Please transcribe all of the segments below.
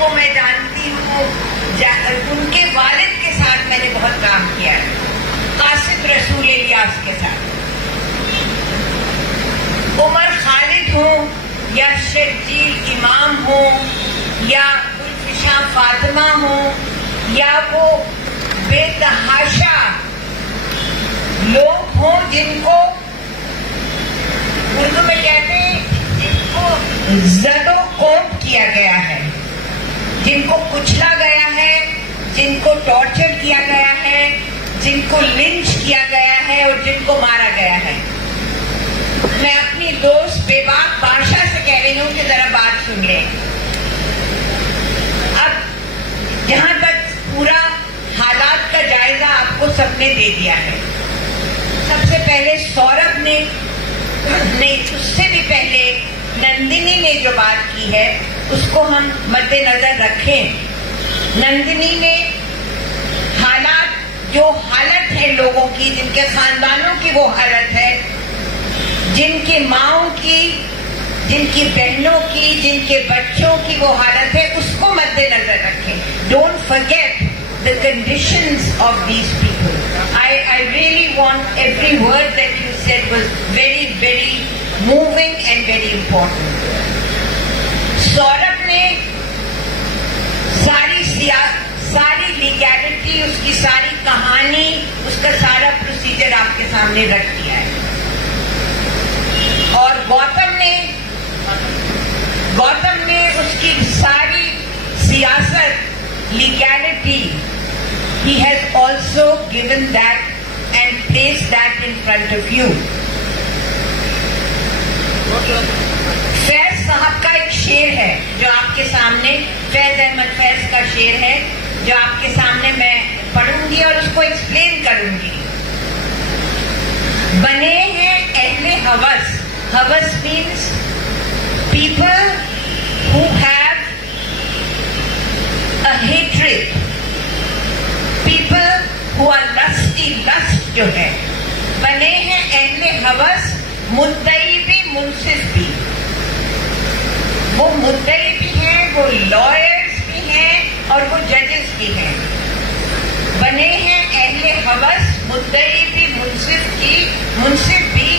کو میں جانتی ہوں، ان کے والد کے ساتھ میں نے بہت کام کیا ہے، قاسم رسول الیاس کے ساتھ. عمر خالد ہوں یا شرجیل امام ہوں یا گلفشاں فاطمہ ہوں یا وہ بے تحاشا لوگ ہوں جن کو اردو میں کہتے ہیں جن کو زد و کوب کیا گیا ہے، جن کو کچلا گیا ہے، جن کو ٹارچر کیا گیا ہے، جن کو لنچ کیا گیا ہے اور جن کو مارا گیا ہے. میں اپنی دوست بے باک بادشاہ سے کہہ رہی ہوں کہ ذرا بات سن لیں. اب جہاں تک پورا حالات کا جائزہ آپ کو سب نے دے دیا ہے. سب سے پہلے سوربھ نے نہیں، اس سے بھی پہلے نندنی نے جو بات کی ہے اس کو ہم مد نظر رکھیں. نندنی نے حالات، جو حالت ہے لوگوں کی، جن کے خاندانوں کی وہ حالت ہے، جن کی ماؤں کی، جن کی بہنوں کی، جن کے بچوں کی وہ حالت ہے، اس کو مد نظر رکھیں. Don't forget the conditions of these people. I really want every word that you said was very, very moving and very important. Saurabh نے ساری لیگیلٹی، اس کی ساری کہانی، اس کا سارا پروسیجر آپ کے سامنے رکھ دیا ہے. اور گوتم نے اس کی ساری سیاست، legality, he has also given that and placed that in front of you. فیض صاحب کا ایک شعر ہے جو آپ کے سامنے، فیض احمد فیض کا شعر ہے جو آپ کے سامنے میں پڑھوں گی اور اس کو ایکسپلین کروں گی. بنے ہیں اہل ہوس. ہوس means people who have a hatred, people who are lusty. lust جو ہے، بنے ہیں اہل ہوس، مدعی بھی منصف بھی. وہ مدعی بھی ہیں، وہ لائرز بھی ہیں اور وہ ججز بھی ہیں. بنے ہیں اہل ہوس، مدعی بھی منصف بھی.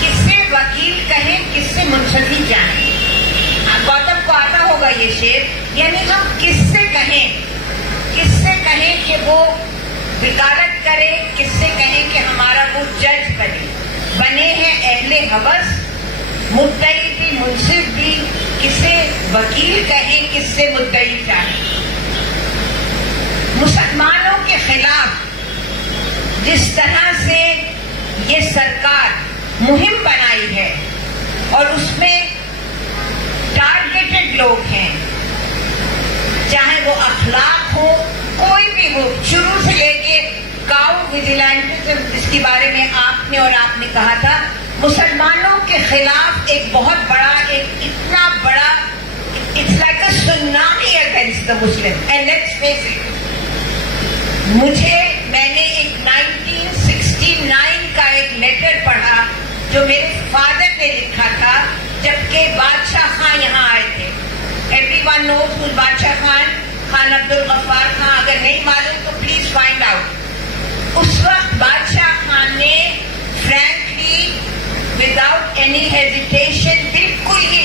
کس سے وکیل کہیں، کس سے منصفی جانیں. گوتم کو آتا ہوگا یہ شعر. یعنی ہم کس سے کہیں کہ وہ وکالت کرے، کس سے کہیں کہ ہمارا وہ جج کرے. بنے ہیں اہل ہوس، مدعی بھی منصف بھی. کسے وکیل کہیں، کس سے مدعی چاہیں. مسلمانوں کے خلاف جس طرح سے یہ سرکار مہم بنائی ہے اور اس میں ٹارگیٹڈ لوگ ہیں، چاہے وہ اخلاق ہو، کوئی بھی ہو، شروع سے لے کے کاؤ ویجیلانٹزم جس کے بارے میں آپ نے کہا تھا، مسلمانوں کے خلاف ایک بہت بڑا، ایک اتنا بڑا، it's like a tsunami against the Muslim. And let's face it. میں نے ایک 1969 کا ایک لیٹر پڑھا جو میرے فادر نے لکھا تھا جبکہ بادشاہ خان یہاں آئے تھے. ایوری ون نوز ہو بادشاہ خان عبد الغفار خان. اگر نہیں معلوم تو پلیز فائنڈ آؤٹ. اس وقت بادشاہ خان نے فرینکلی وداؤٹ اینی ہیزیٹیشن بالکل ہی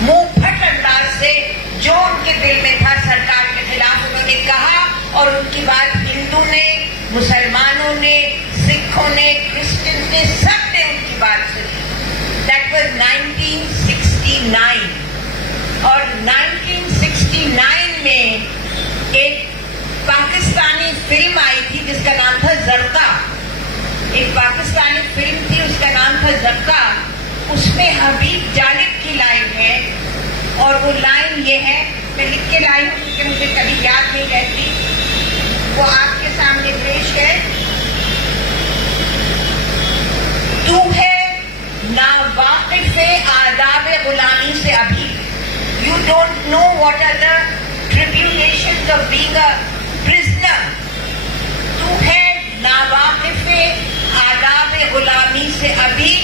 منہ پھٹ انداز سے جو ان کے دل میں تھا سرکار کے خلاف انہوں نے کہا. اور ان کی بات ہندو نے، مسلمانوں نے، سکھوں نے، کرسچنز نے، سب نے ان کی بات سنی. That was 1969. اور 1969 میں ایک پاکستانی فلم آئی تھی جس کا نام تھا زرقا. ایک پاکستانی فلم تھی، اس کا نام تھا زرقا. اس میں حبیب جالب کی لائن ہے اور وہ لائن یہ ہے، میں لکھ کے لائی ہوں کیونکہ مجھے کبھی یاد نہیں رہتی. وہ آپ کے سامنے پیش ہے. تو ہے ناواقف آداب غلامی سے ابھی. You don't know what are the tribulations of being a prisoner. تو ہے ناواقف آداب غلامی سے ابھی.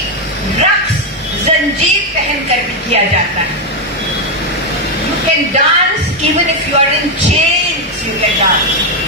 رقص زنجیر پہن کر بھی کیا جاتا ہے. You can dance even if you are in chains you can dance.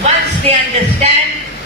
once they understand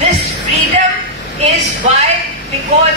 this freedom is why, because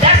10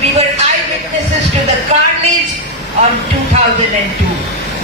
we were eyewitnesses to the carnage on 2002.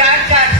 4-4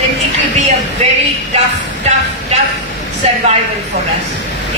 then it will be a very tough survival for us.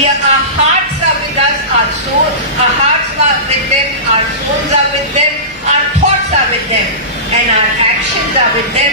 our hearts are with us, our hearts are with them, our souls are with them, our thoughts are with them, and our actions are with them.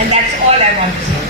and that's all I want to say.